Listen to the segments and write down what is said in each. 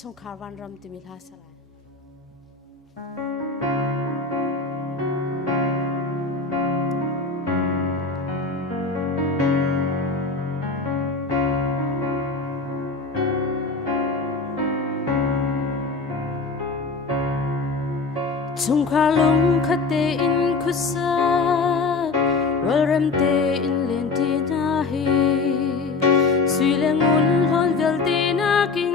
Chungkhar Vanram timilha salai. Chungkhar lung khate in khusak rolram te in len ti na hi sui le ngun hon vel te na kin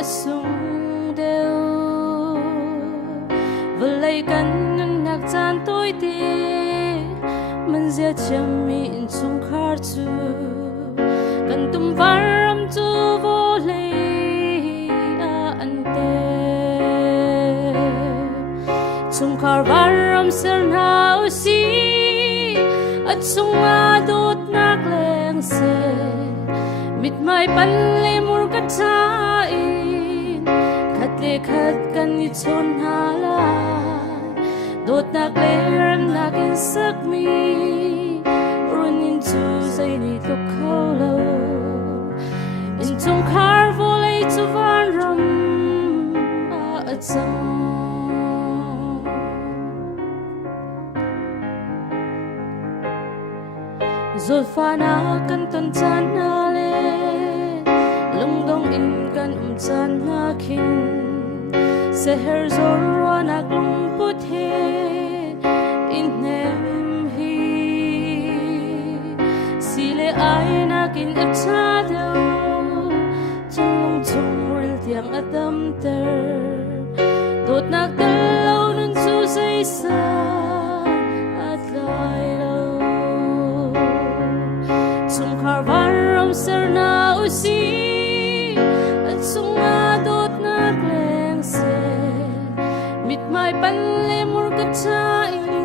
asung deu velai kan nak chan toi te man zia cham mi in Chungkhar chu kan tum varam chu vo le a ante Chungkhar Vanram serna usi at sunga dot nak leng se mit mai pan le mur ka thain khat le khat kan ni chon hala dot nak le ram nak in sak mi run in chu zai ni to kholo in Chungkhar vo le chu Vanram a achang Zulfana kan ton chan na le lungdong in kan chan na khin seher zorwa na lung put he in nem hi sile ai na kin apcha do chung chung ril tiang atam ter dot nak dalo nun chu sai sa at lai Chungkhar Vanram serna usi at sunga dot nak leng se mit mai pan le mur ka thain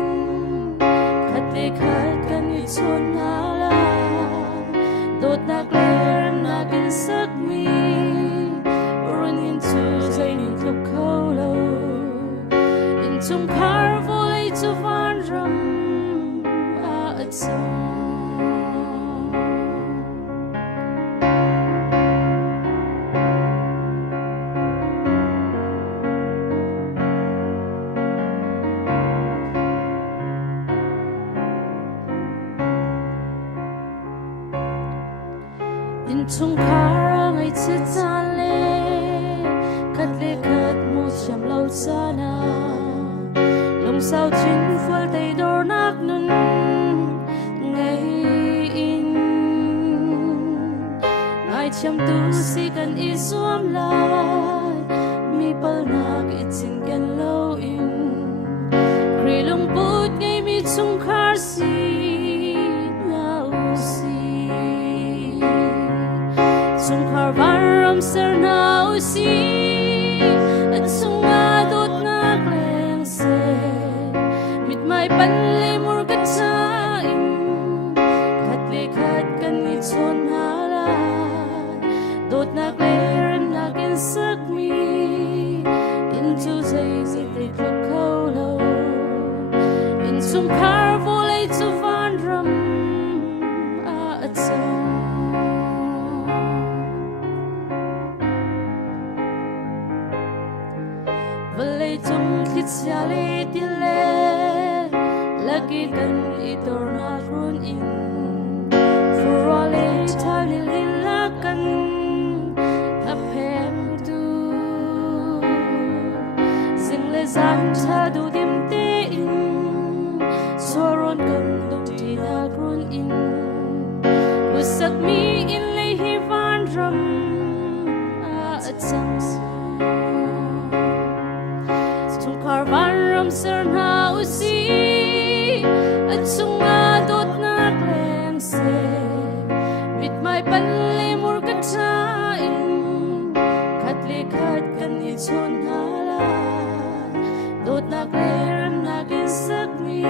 khat le khat kan ni chon hala dot nak ler nak in sak mi run in chu zai ni tluk kholo in Chungkhar vo le chu Vanram a achang In Chungkhar ngai chi chan le khat le khat mu cham lo chana long sao chin phul dei dor nak nun ngai in ngai cham tu si kan I suam lai mi pal nak I chin kan lo in kri lung put ngai mi Chungkhar si Chungkhar Vanram serna usi at sunga dot nak leng se mit mai pan le mur ka thain khat le khat kan ni chon hala dot nak le ram nak in sak mi in chu zai zai te klok kholo in Chungkhar vo le chu Vanram a achang Valay tung khitsia le tile lagi kan itor na run in furale tali lilakan apem tu sing le zam cha du dim te in soron kan dum ti na run in usak mi in le hi Vanram a achang Chungkhar Vanram serna usi at sunga dot nak leng se mit mai pan le mur ka thain khat le khat kan ni chon hala dot nak le ram nak in sak mi